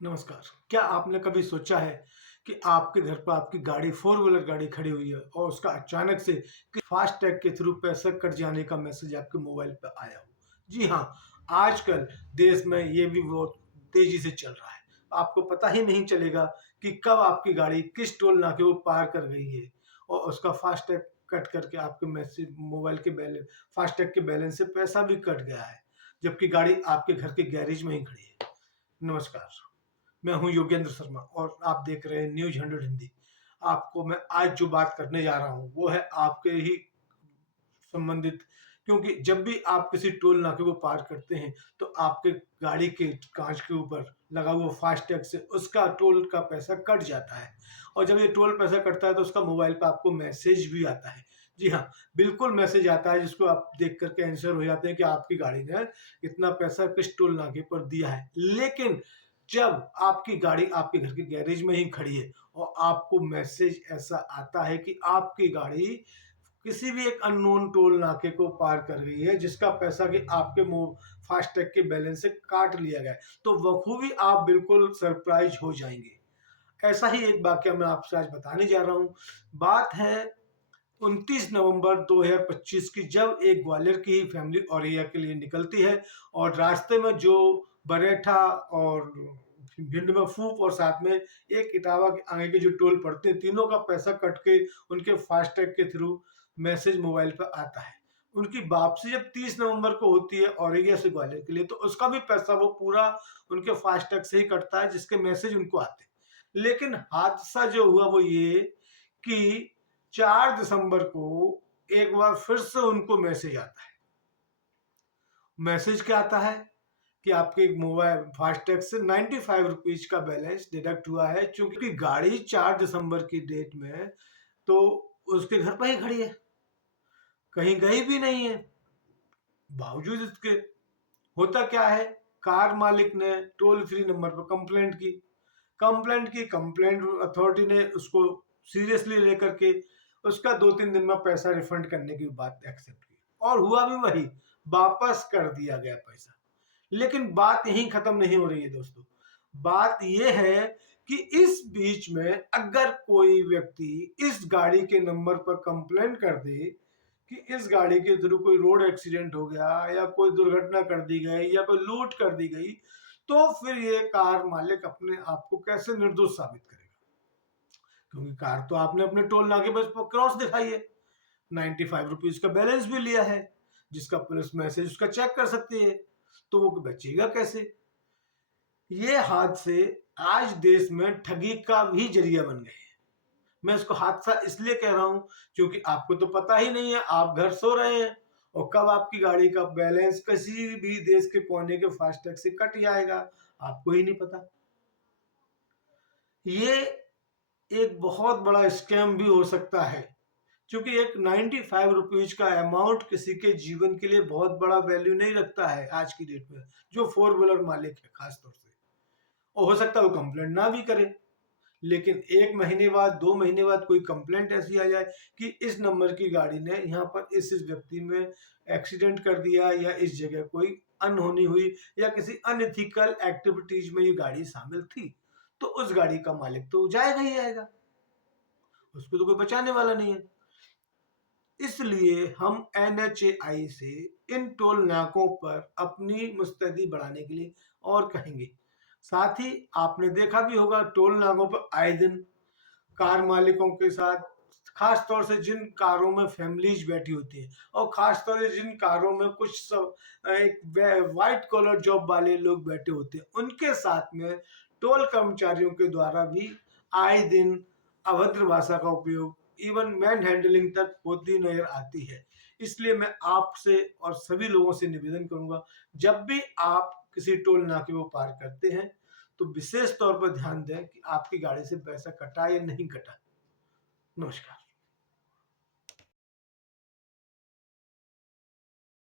नमस्कार। क्या आपने कभी सोचा है कि आपके घर पर आपकी गाड़ी फोर व्हीलर गाड़ी खड़ी हुई है और उसका अचानक से फास्ट टैग के थ्रू पैसा कट जाने का मैसेज आपके मोबाइल पर आया हो? जी हाँ, आजकल देश में ये भी बहुत तेजी से चल रहा है। आपको पता ही नहीं चलेगा कि कब आपकी गाड़ी किस टोल नाके को पार कर गई है और उसका फास्ट टैग कट करके आपके मैसेज मोबाइल के बैलेंस फास्ट टैग के बैलेंस से पैसा भी कट गया है, जबकि गाड़ी आपके घर के गैरेज में ही खड़ी है। नमस्कार। मैं हूं योगेंद्र शर्मा और आप देख रहे हैं न्यूज 100 हिंदी। आपको मैं आज जो बात करने जा रहा हूं वो है आपके ही संबंधित, क्योंकि जब भी आप किसी टोल नाके को पार करते हैं तो आपके गाड़ी के कांच के ऊपर लगा हुआ फास्ट टैग से उसका टोल का पैसा कट जाता है। और जब ये टोल पैसा कटता है तो उसका मोबाइल पर आपको मैसेज भी आता है। जी हाँ, बिल्कुल मैसेज आता है जिसको आप देख करके आंसर हो जाते हैं कि आपकी गाड़ी ने इतना पैसा किस टोल नाके पर दिया है। लेकिन जब आपकी गाड़ी आपके घर के गैरेज में ही खड़ी है और आपको मैसेज ऐसा आता है कि आपकी गाड़ी किसी भी एक अननोन टोल नाके को पार कर गई है जिसका पैसा कि आपके फास्टैग के बैलेंस से काट लिया गया है, तो बखूबी आप बिल्कुल सरप्राइज हो जाएंगे। ऐसा ही एक वाक्य मैं आपसे आज बताने जा रहा हूँ। बात है 29 नवंबर 2025 की, जब एक ग्वालियर की ही फैमिली औरैया के लिए निकलती है और रास्ते में जो बरेठा और भिंड में फूप और साथ में एक इटावा के आगे के जो टोल पड़ते हैं, तीनों का पैसा कट के उनके फास्टैग के थ्रू मैसेज मोबाइल पर आता है। उनकी वापसी जब 30 नवंबर को होती है औरैया से ग्वालियर के लिए, तो उसका भी पैसा वो पूरा उनके फास्टैग से ही कटता है जिसके मैसेज उनको आते हैं। लेकिन हादसा जो हुआ वो ये कि 4 दिसंबर को एक बार फिर से उनको मैसेज आता है। मैसेज क्या आता है कि आपके मोबाइल फास्टैग से 95 रुपीज का बैलेंस डिडक्ट हुआ है, क्योंकि गाड़ी 4 दिसंबर की डेट में तो उसके घर पर ही खड़ी है, कहीं गई भी नहीं है। बावजूद इसके होता क्या है, कार मालिक ने टोल फ्री नंबर पर कंप्लेंट अथॉरिटी ने उसको सीरियसली लेकर के उसका 2-3 दिन में पैसा रिफंड करने की बात एक्सेप्ट की और हुआ भी वही, वापस कर दिया गया पैसा। लेकिन बात यहीं खत्म नहीं हो रही है दोस्तों। बात यह है कि इस बीच में अगर कोई व्यक्ति इस गाड़ी के नंबर पर कंप्लेंट कर दे कि इस गाड़ी के थ्रू कोई रोड एक्सीडेंट हो गया या कोई दुर्घटना कर दी गई या कोई लूट कर दी गई, तो फिर ये कार मालिक अपने आप को कैसे निर्दोष साबित करेगा? क्योंकि कार तो आपने अपने टोल नाके पर क्रॉस दिखाई है, 95 रुपीज का बैलेंस भी लिया है, जिसका पुलिस मैसेज उसका चेक कर सकती है, तो वो बचेगा कैसे? ये हादसे आज देश में ठगी का भी जरिया बन गए हैं। मैं इसको हादसा इसलिए कह रहा हूं क्योंकि आपको तो पता ही नहीं है, आप घर सो रहे हैं और कब आपकी गाड़ी का बैलेंस किसी भी देश के कोने के फास्टैग से कट जाएगा आपको ही नहीं पता। ये एक बहुत बड़ा स्कैम भी हो सकता है, क्योंकि एक 95 रुपीज का अमाउंट किसी के जीवन के लिए बहुत बड़ा वैल्यू नहीं रखता है आज की डेट में, जो फोर व्हीलर मालिक है खासतौर से। और हो सकता है वो कंप्लेंट ना भी करे, लेकिन 1 महीने बाद 2 महीने बाद कोई कंप्लेंट ऐसी आ जाए कि इस नंबर की गाड़ी ने यहाँ पर इस व्यक्ति में एक्सीडेंट कर दिया या इस जगह कोई अनहोनी हुई या किसी अनएथिकल एक्टिविटीज में ये गाड़ी शामिल थी, तो उस गाड़ी का मालिक तो जाएगा ही आएगा, उसको तो कोई बचाने वाला नहीं है। इसलिए हम एनएचएआई से इन टोल नाकों पर अपनी मुस्तैदी बढ़ाने के लिए और कहेंगे। साथ ही आपने देखा भी होगा, टोल नाकों पर आए दिन कार मालिकों के साथ, खास तौर से जिन कारों में फैमिलीज बैठी होती हैं और खास तौर से जिन कारों में कुछ सब एक वाइट कॉलर जॉब वाले लोग बैठे होते हैं, उनके साथ में टोल कर्मचारियों के द्वारा भी आए दिन अभद्र भाषा का उपयोग, इवन मैन हैंडलिंग तक होती नजर आती है। इसलिए मैं आपसे और सभी लोगों से निवेदन करूंगा, जब भी आप किसी टोल नाके को पार करते हैं तो विशेष तौर पर ध्यान दें कि आपकी गाड़ी से पैसा कटा या नहीं कटा। नमस्कार।